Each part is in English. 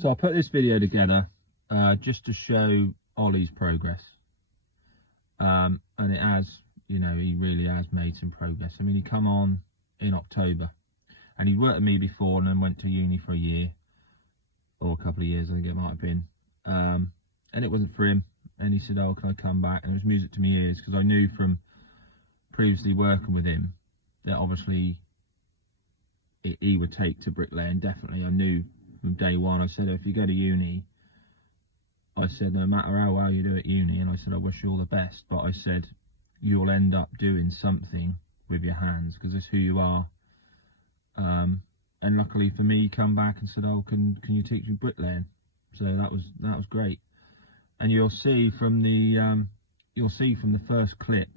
So I put this video together just to show Ollie's progress, and it has, you know, he really has made some progress. I mean, he come on in October, and he worked with me before, and then went to uni for a year or a couple of years, I think it might have been, and it wasn't for him. And he said, "Oh, can I come back?" And it was music to my ears, because I knew from previously working with him that obviously he would take to bricklaying. Definitely, I knew from day one. I said, if you go to uni, I said, no matter how well you do at uni, and I said, I wish you all the best, but I said, you'll end up doing something with your hands, because it's who you are. And luckily for me, he come back and said, oh, can you teach me bricklaying? So that was great. And you'll see from the first clip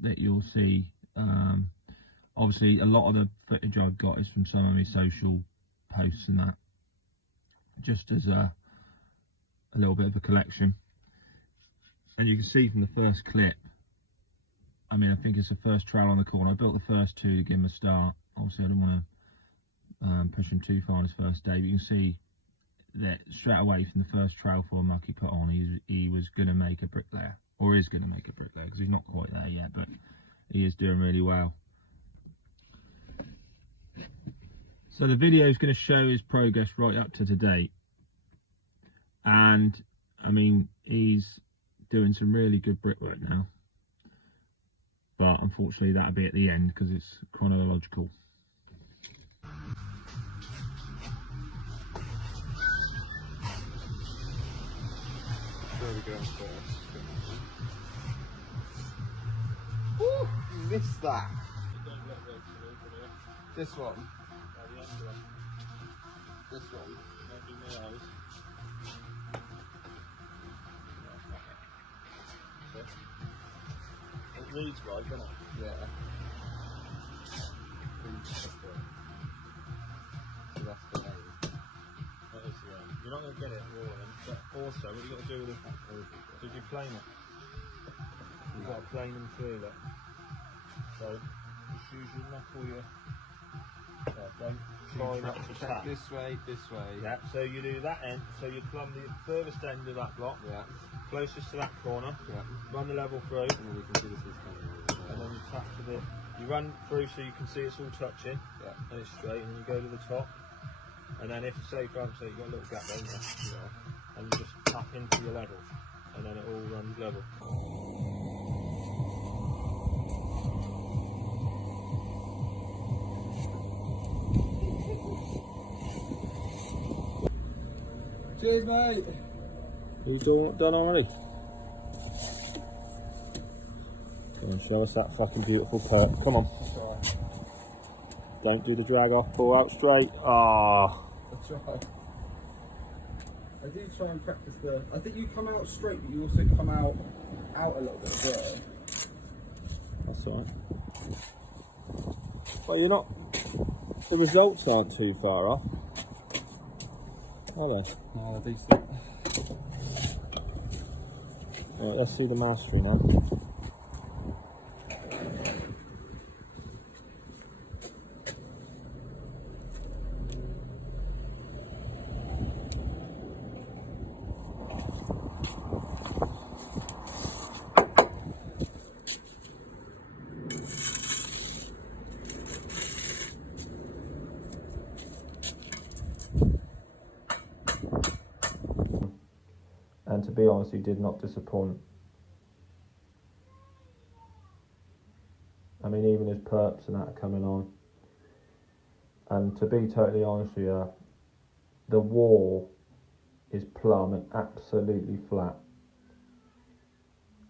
that you'll see, obviously a lot of the footage I've got is from some of my social posts and that, just as a little bit of a collection. And you can see from the first clip, I mean, I think it's the first trowel on the corner. I built the first two to give him a start. Obviously I don't want to push him too far on his first day, but you can see that straight away from the first trowel for muck he put on, he was going to make a bricklayer, or is going to make a bricklayer, because he's not quite there yet, but he is doing really well. So the video is going to show his progress right up to today, and I mean, he's doing some really good brickwork now, but unfortunately that'll be at the end because it's chronological. Where are we going first? Woo! Missed that. This one. This one. It reads right, doesn't it? Yeah. So that's the aim. That is the aim. You're not going to get it all in, but also what you've got to do with it, did you plane it? You've got to plane them through it. So just use your knuckle, don't try not to tap. This way, this way. Yeah, so you do that end, so you plumb the furthest end of that block, Yeah. closest to that corner, Yeah. run the level through, And then we can see this is coming. and then you tap to the, you run through so you can see it's all touching, Yeah. and it's straight, and you go to the top, and then if, say for example, you've got a little gap there, Yeah. and you just tap into your level, and then it all runs level. Cheers, mate. Are you done already? Come on, show us that fucking beautiful perk. Come on. That's Don't do the drag off, pull out straight. Ah. That's right. I do try and practice the. I think you come out straight, but you also come out a little bit as well. That's alright. Well, you're not. The results aren't too far off, are they? No, they're decent. Right, let's see the mastery now. And to be honest, he did not disappoint. I mean, even his perps and that are coming on. And to be totally honest with you, the wall is plumb and absolutely flat.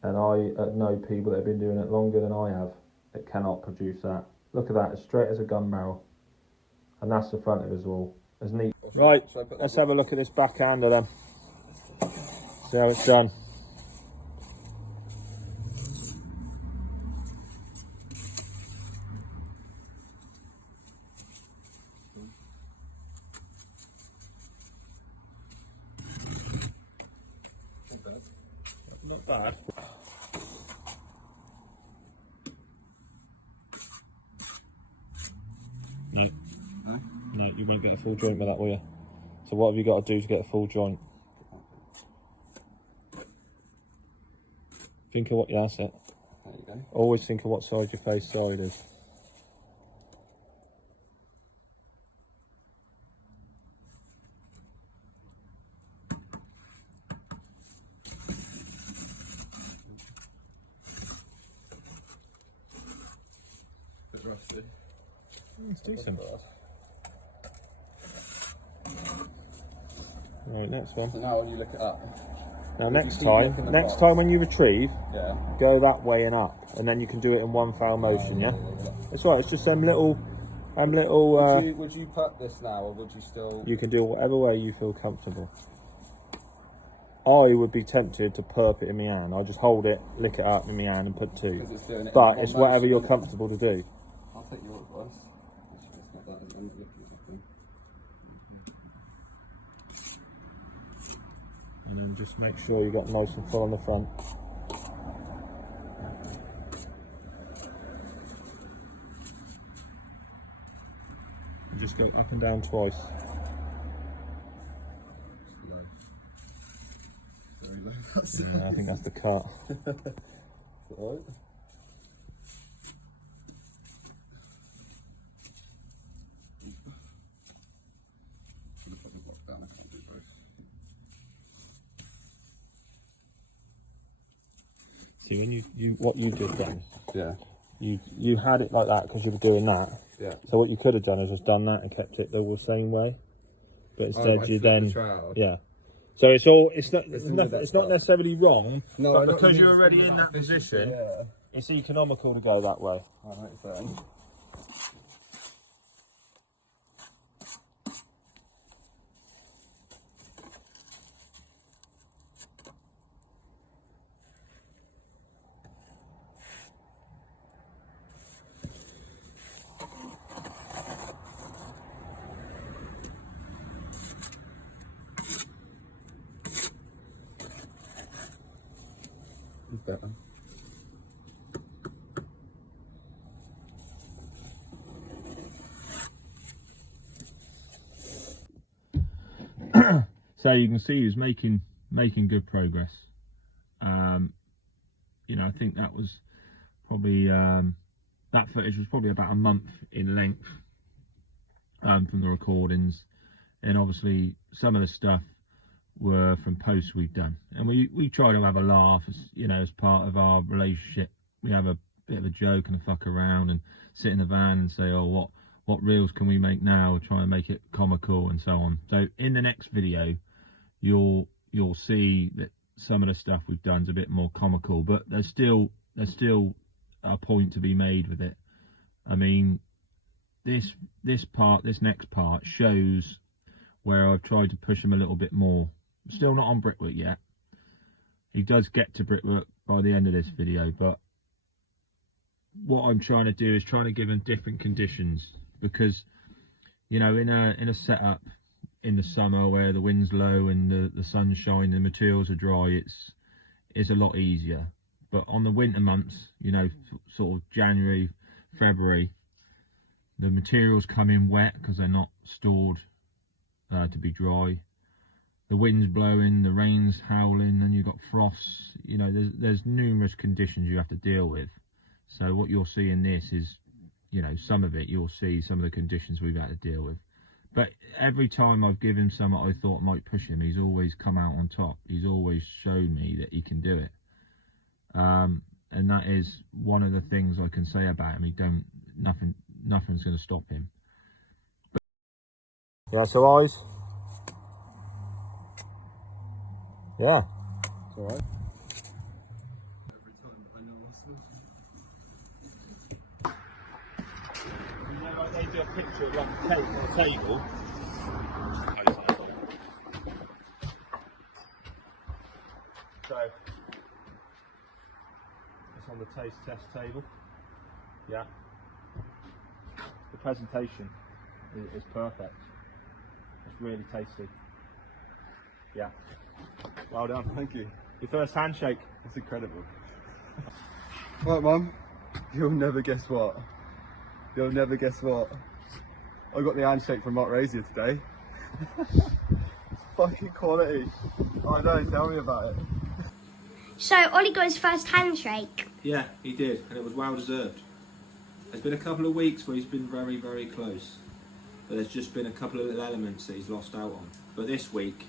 And I know people that have been doing it longer than I have that cannot produce that. Look at that, as straight as a gun barrel. And that's the front of his wall. As neat. Right, let's have a look at this backhander then. See how it's done. Not bad. No. No, you won't get a full joint with that, will you? So what have you got to do to get a full joint? Think of what, yeah, that's it. There you go. Always think of what side your face side is. Bit rusty. It's decent. Right, next one. So now when you look it up. Now next time when you retrieve, yeah, go that way and up, and then you can do it in one foul motion. Yeah. It's right. It's just them little. Would you put this now, or would you still? You can do it whatever way you feel comfortable. I would be tempted to perp it in my hand. I just hold it, lick it up in my hand, and put two. But it's whatever you're comfortable to do. I'll take your advice. It's not that. I'm looking at something. And then just make sure you got nice and full on the front. And just go up and down twice. Yeah, I think that's the cut. Alright. See, when what you did then, yeah, you had it like that because you were doing that. Yeah. So what you could have done is just done that and kept it the same way, but instead you then yeah. So it's not necessarily wrong, no, but because you're already in that position, yeah, it's economical to go that way. Alright, so. Better. So you can see he's making good progress. You know, I think that was probably that footage was probably about a month in length from the recordings, and obviously some of the stuff were from posts we've done, and we try to have a laugh, as you know, as part of our relationship. We have a bit of a joke and a fuck around and sit in the van and say, oh, what reels can we make now, try and make it comical and so on. So in the next video you'll see that some of the stuff we've done is a bit more comical, but there's still a point to be made with it. I mean, this next part shows where I've tried to push him a little bit more. Still not on brickwork yet. He does get to brickwork by the end of this video, but what I'm trying to do is trying to give him different conditions, because you know, in a setup in the summer where the wind's low and the sun's shining, the materials are dry, it's a lot easier. But on the winter months, you know, sort of January, February, the materials come in wet because they're not stored to be dry. The wind's blowing, the rain's howling, and you've got frosts. You know, there's numerous conditions you have to deal with. So what you'll see in this is, you know, some of it you'll see some of the conditions we've had to deal with. But every time I've given him something I thought might push him, he's always come out on top. He's always shown me that he can do it. And that is one of the things I can say about him. Nothing's going to stop him. Yeah, so eyes. Yeah. It's alright. You know, like they do a picture of like a cake on a table. So it's on the taste test table. Yeah. The presentation is perfect. It's really tasty. Yeah. Well done, thank you. Your first handshake. It's incredible. Right, Mum, you'll never guess what. You'll never guess what. I got the handshake from Mark Razier today. Fucking quality. I know, tell me about it. So Ollie got his first handshake. Yeah, he did, and it was well deserved. There's been a couple of weeks where he's been very, very close, but there's just been a couple of little elements that he's lost out on. But this week,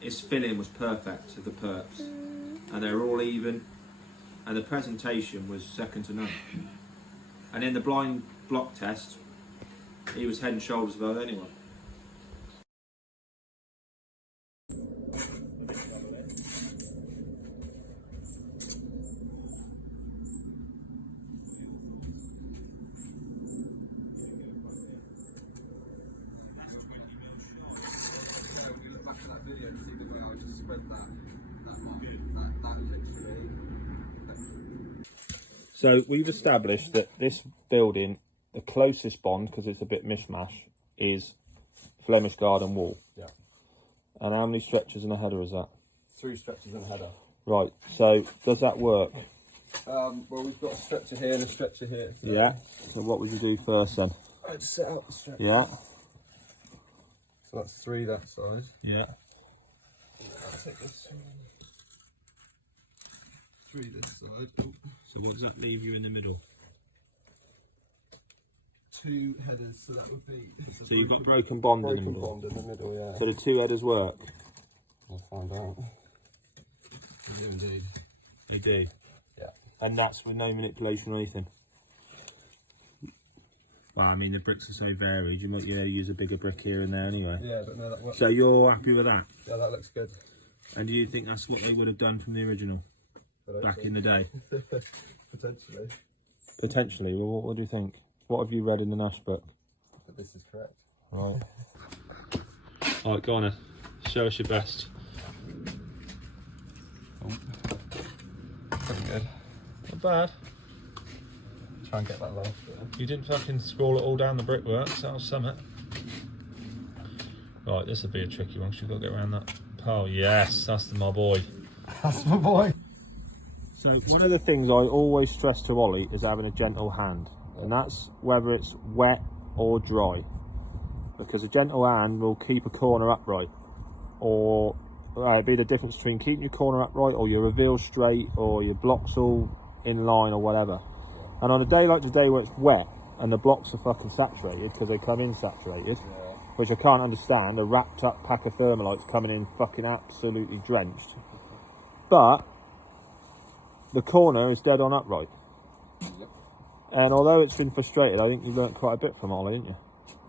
his filling was perfect to the perps, and they were all even, and the presentation was second to none. And in the blind block test, he was head and shoulders above anyone. So we've established that this building, the closest bond, because it's a bit mishmash, is Flemish garden wall. Yeah. And how many stretches and a header is that? 3 stretches and a header. Right, so does that work? Well, we've got a stretcher here and a stretcher here. So Yeah. So what would you do first then? I'd set out the stretcher. Yeah. So that's 3 that size. Yeah. I'll take this 3 this side. Oh. So what does that leave you in the middle? 2 headers, so that would be... So you've got broken bond in the middle. Bond in the middle, yeah. So the 2 headers work? I'll find out. They do indeed. They do? Yeah. And that's with no manipulation or anything? Well, I mean, the bricks are so varied, you might use a bigger brick here and there anyway. Yeah, but no, that works. So you're happy with that? Yeah, that looks good. And do you think that's what they would have done from the original? Back in the day? Potentially. Potentially? Well, what do you think? What have you read in the Nash book? But this is correct. Right. Alright, go on then. Show us your best. Oh. Pretty good. Not bad. Try and get that low. You didn't fucking scroll it all down the brickwork, so that was summit. Right, this will be a tricky one, 'cause you've got to get around that. Oh yes, that's my boy. That's my boy. So one of the things I always stress to Ollie is having a gentle hand, and that's whether it's wet or dry, because a gentle hand will keep a corner upright, or it'd be the difference between keeping your corner upright or your reveal straight or your blocks all in line or whatever. And on a day like today where it's wet and the blocks are fucking saturated because they come in saturated, which I can't understand, a wrapped up pack of thermalites coming in fucking absolutely drenched, but the corner is dead on upright. Yep. And although it's been frustrated, I think you've learnt quite a bit from Ollie, haven't you?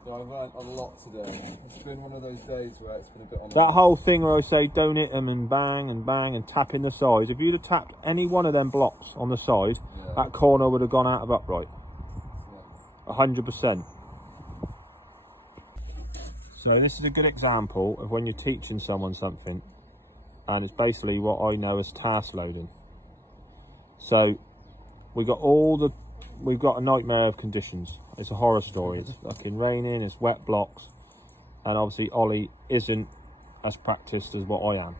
So I've learnt a lot today. It's been one of those days where it's been a bit on That whole thing where I say don't hit them and bang and tapping the sides, if you'd have tapped any one of them blocks on the side, that corner would have gone out of upright. 100%. So this is a good example of when you're teaching someone something, and it's basically what I know as task loading. So we've got a nightmare of conditions. It's a horror story. It's fucking raining, it's wet blocks, and obviously Ollie isn't as practiced as what I am.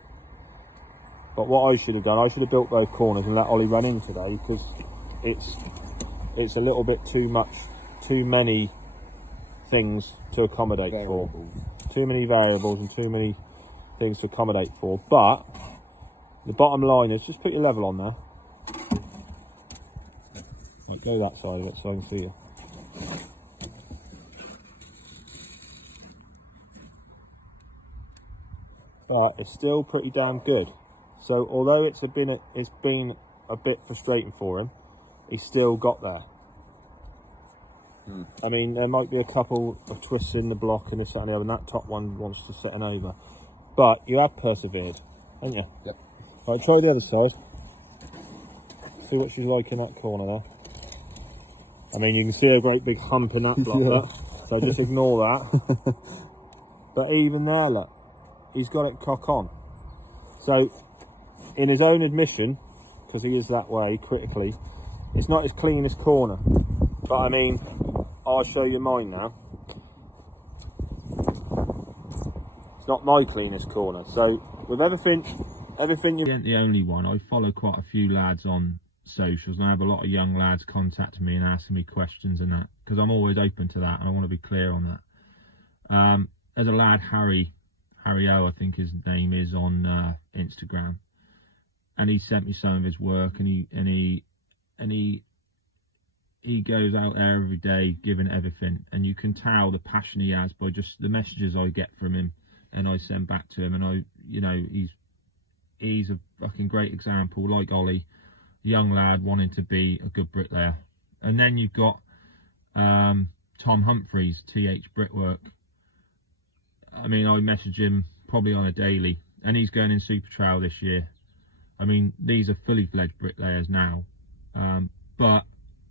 But what I should have done, I should have built both corners and let Ollie run in today, because it's a little bit too many things to accommodate for. Too many variables and too many things to accommodate for. But the bottom line is just put your level on there. Right, go that side of it so I can see you. But it's still pretty damn good. So although it's been a bit frustrating for him, he's still got there. I mean, there might be a couple of twists in the block and this, that and the other, and that top one wants to sit an over. But you have persevered, haven't you? Yep. Right, try the other side. See what she's like in that corner there. I mean, you can see a great big hump in that block there, so just ignore that. But even there, look, he's got it cock on. So, in his own admission, because he is that way critically, it's not his cleanest corner. But I mean, I'll show you mine now. It's not my cleanest corner. So with everything you ain't the only one. I follow quite a few lads on socials, and I have a lot of young lads contacting me and asking me questions and that, because I'm always open to that and I want to be clear on that. there's a lad, Harry O, I think his name is, on Instagram, and he sent me some of his work, and he goes out there every day giving everything, and you can tell the passion he has by just the messages I get from him and I send back to him. And he's a fucking great example, like Ollie, young lad wanting to be a good bricklayer. And then you've got Tom Humphreys, TH Brickwork. I mean, I message him probably on a daily, and he's going in Super Trail this year. I mean, these are fully fledged bricklayers now, but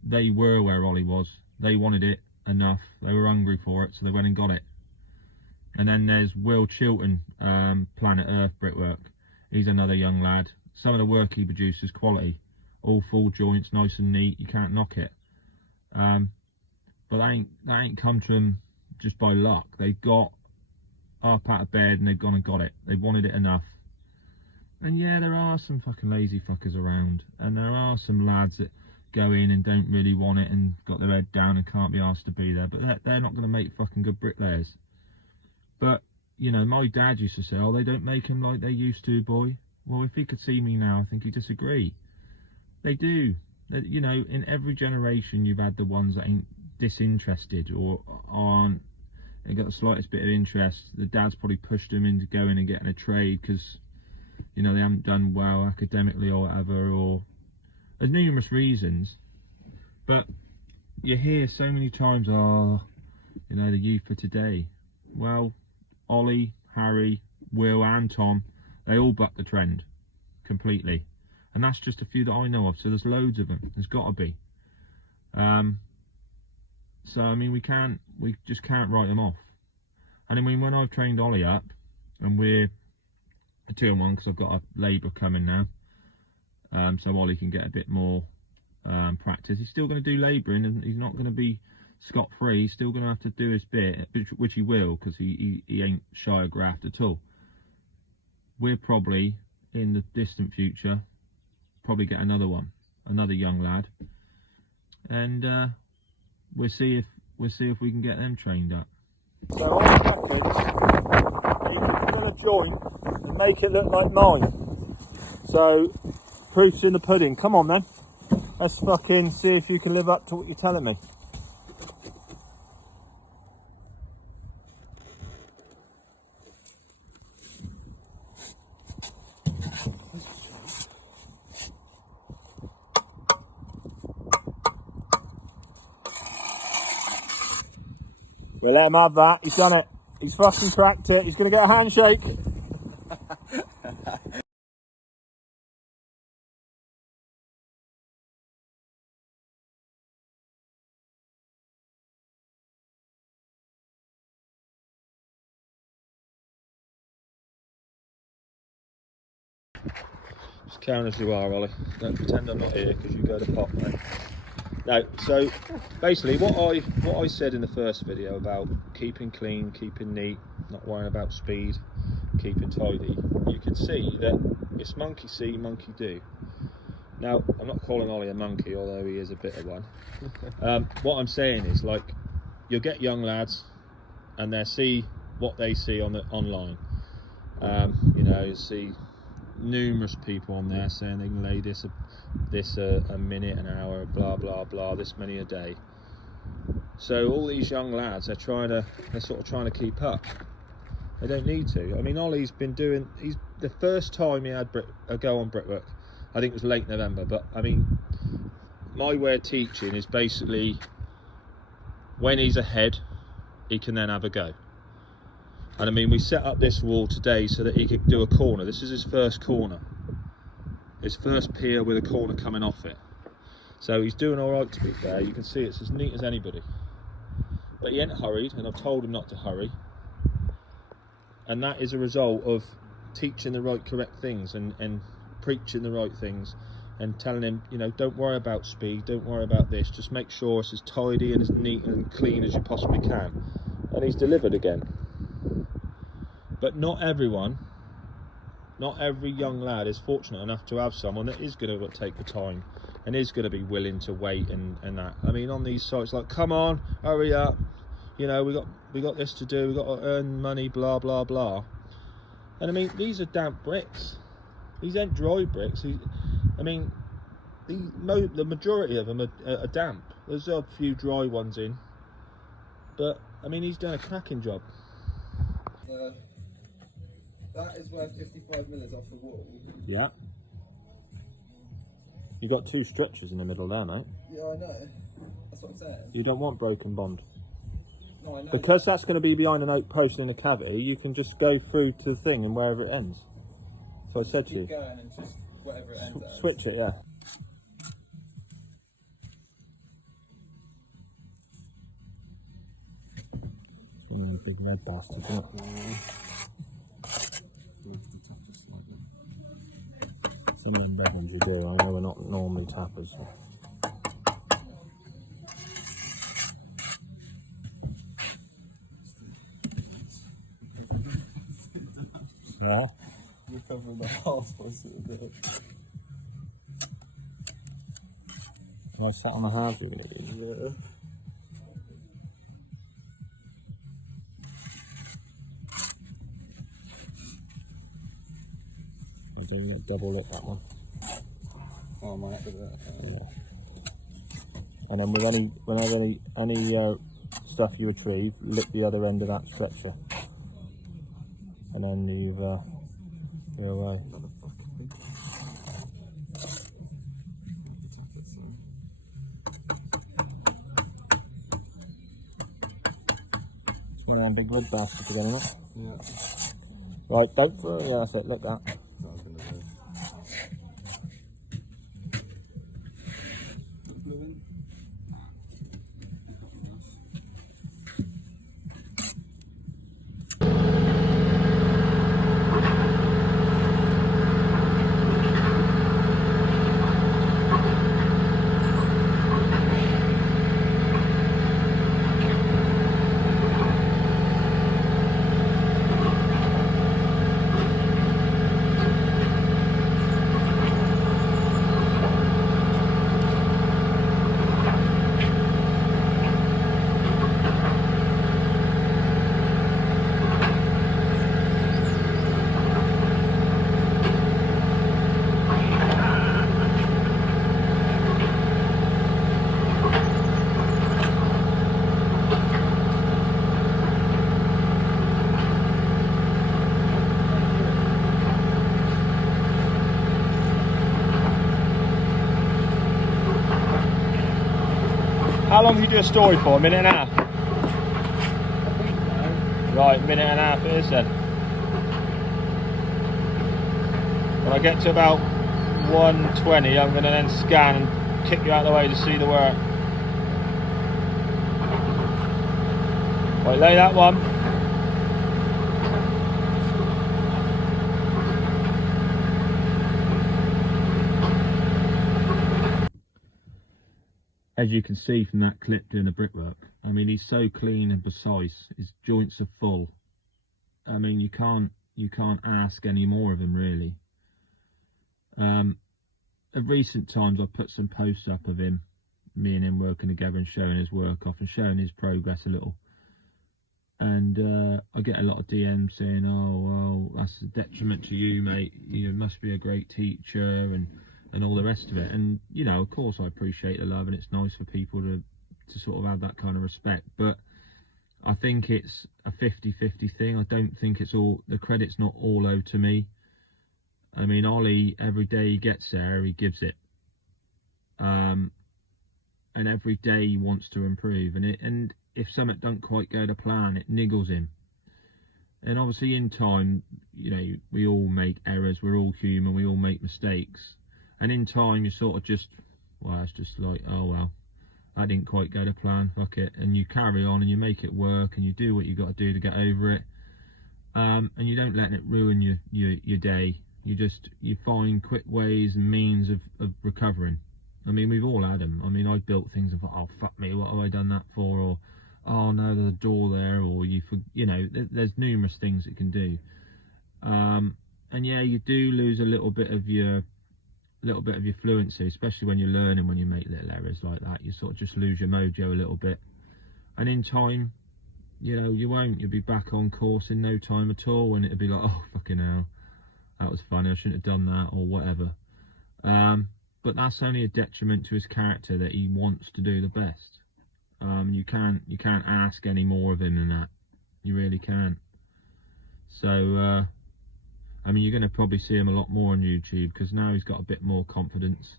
they were where Ollie was. They wanted it enough, they were hungry for it, so they went and got it. And then there's Will Chilton, Planet Earth Brickwork. He's another young lad. Some of the work he produces, quality, all full joints, nice and neat, you can't knock it. But that ain't come to them just by luck. They got up out of bed and they've gone and got it. They wanted it enough. And yeah, there are some fucking lazy fuckers around, and there are some lads that go in and don't really want it and got their head down and can't be asked to be there, but they're not going to make fucking good bricklayers. But you know, my dad used to say, oh, they don't make them like they used to, boy. Well, if he could see me now, I think he'd disagree. They do. You know, in every generation you've had the ones that ain't disinterested or aren't, they got the slightest bit of interest. The dad's probably pushed them into going and getting a trade because, you know, they haven't done well academically or whatever, or there's numerous reasons. But you hear so many times, oh, you know, the youth for today. Well, Ollie, Harry, Will and Tom, they all buck the trend completely. And that's just a few that I know of, so there's loads of them. There's got to be. So I mean, we just can't write them off. And I mean, when I've trained Ollie up, and we're a 2-on-1 because I've got a labourer coming now, so Ollie can get a bit more practice. He's still going to do labouring, and he's not going to be scot-free. He's still going to have to do his bit, which he will, because he ain't shy of graft at all. We're probably in the distant future probably get another young lad, and we'll see if we can get them trained up. So I reckon you can fill a joint and make it look like mine. So proof's in the pudding. Come on then, let's fucking see if you can live up to what you're telling me. We'll let him have that. He's done it. He's fucking cracked it. He's going to get a handshake. Just count as you are, Ollie. Don't pretend I'm not here because you go to pop, mate. No, so basically what I said in the first video about keeping clean, keeping neat, not worrying about speed, keeping tidy, you can see that it's monkey see, monkey do. Now, I'm not calling Ollie a monkey, although he is a bit of one. What I'm saying is, like, you'll get young lads and they'll see what they see on the online. You know, you see numerous people on there saying they can lay this a minute, an hour, blah blah blah, this many a day. So all these young lads, they're sort of trying to keep up. They don't need to. I mean, Ollie's been doing, the first time he had a go on brickwork, I think it was late November, but I mean, my way of teaching is basically when he's ahead, he can then have a go. And I mean, we set up this wall today so that he could do a corner. This is his first corner. His first pier with a corner coming off it. So he's doing all right, to be fair. You can see it's as neat as anybody. But he ain't hurried, and I've told him not to hurry. And that is a result of teaching the right, correct things and preaching the right things and telling him, you know, don't worry about speed, don't worry about this. Just make sure it's as tidy and as neat and clean as you possibly can. And he's delivered again. But not everyone, not every young lad is fortunate enough to have someone that is going to take the time and is going to be willing to wait and that. I mean, on these sites, like, come on, hurry up, you know, we got this to do, we got to earn money, blah blah blah. And I mean, these are damp bricks. These ain't dry bricks. I mean, the majority of them are damp. There's a few dry ones in, but I mean, he's done a cracking job. That is where 55 mils off the wall. Yeah. You got 2 stretchers in the middle there, mate. Yeah, I know. That's what I'm saying. You don't want broken bond. No, I know. Because that's going to be behind an oak post in a cavity, you can just go through to the thing and wherever it ends. So I said to you. Keep going and just whatever it ends at. Switch it, yeah. Big red bastard, isn't it? It's only in bedrooms you do, I know we're not normally tappers. So. Yeah. You're covering the half once it a bit. Can I sat on the halves with it? Yeah. I do double lip that one. Oh, I might have to do that. Yeah. And then with whenever any stuff you retrieve, lip the other end of that stretcher. And then you're away. It's one big red bastard again, isn't it? Yeah. Right, don't throw, yeah, that's it, look that. That's what I was going to do. How long did you do a story for? A minute and a half? Right, minute and a half it is then. When I get to about 120, I'm going to then scan and kick you out of the way to see the work. Right, lay that one. As you can see from that clip doing the brickwork, I mean, he's so clean and precise. His joints are full. I mean, you can't ask any more of him, really. At recent times, I've put some posts up of him, me and him working together and showing his work off and showing his progress a little. And I get a lot of DMs saying, "Oh, well, that's a detriment to you, mate. You must be a great teacher," and all the rest of it. And you know, of course I appreciate the love, and it's nice for people to sort of have that kind of respect, but I think it's a 50-50 thing. I don't think it's all, the credit's not all owed to me. I mean, Ollie, every day he gets there, he gives it, and every day he wants to improve, and if something don't quite go to plan, it niggles him. And obviously in time, you know, we all make errors, we're all human, we all make mistakes. And in time, you sort of just, well, it's just like, oh, well, that didn't quite go to plan, fuck it. And you carry on and you make it work and you do what you got to do to get over it. And you don't let it ruin your day. You find quick ways and means of recovering. I mean, we've all had them. I mean, I built things and thought, oh, fuck me, what have I done that for? Or, oh, no, there's a door there. Or, you know, there's numerous things it can do. And yeah, you do lose a little bit of your fluency, especially when you're learning, when you make little errors like that. You sort of just lose your mojo a little bit, and in time you know, you won't. You'll be back on course in no time at all, and it'll be like, oh fucking hell, that was funny, I shouldn't have done that, or whatever. But that's only a detriment to his character, that he wants to do the best. You can't ask any more of him than that. You really can't. So I mean, you're going to probably see him a lot more on YouTube, because now he's got a bit more confidence.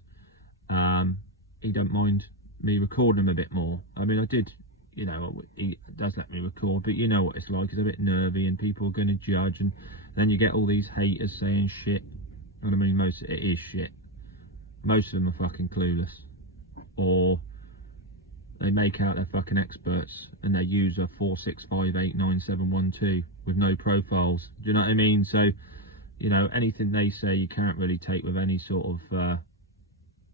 He don't mind me recording him a bit more. I mean, I did, you know, he does let me record, but you know what it's like. It's a bit nervy, and people are going to judge, and then you get all these haters saying shit. And I mean, most it is shit. Most of them are fucking clueless, or they make out they're fucking experts, and they use a 4658971 with no profiles. Do you know what I mean? So, you know, anything they say you can't really take with any sort of